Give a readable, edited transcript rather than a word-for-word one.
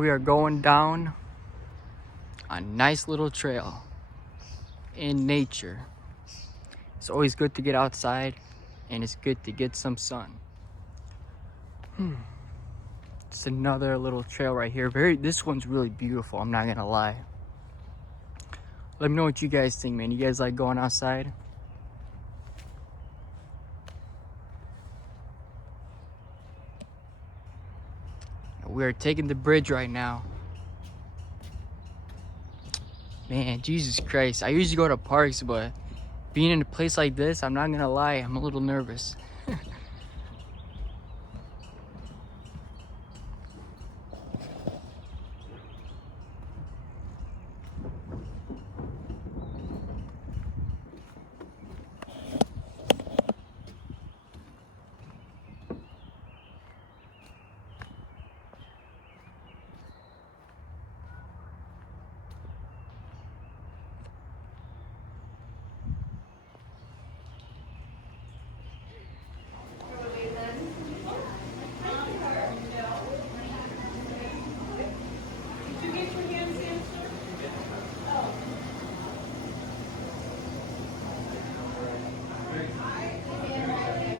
We are going down a nice little trail in nature. It's always good to get outside and it's good to get some sun. It's another little trail right here. This one's really beautiful, I'm not gonna lie. Let me know what you guys think, man. You guys like going outside? We are taking the bridge right now. Man, Jesus Christ. I usually go to parks, but being in a place like this, I'm not gonna lie, I'm a little nervous.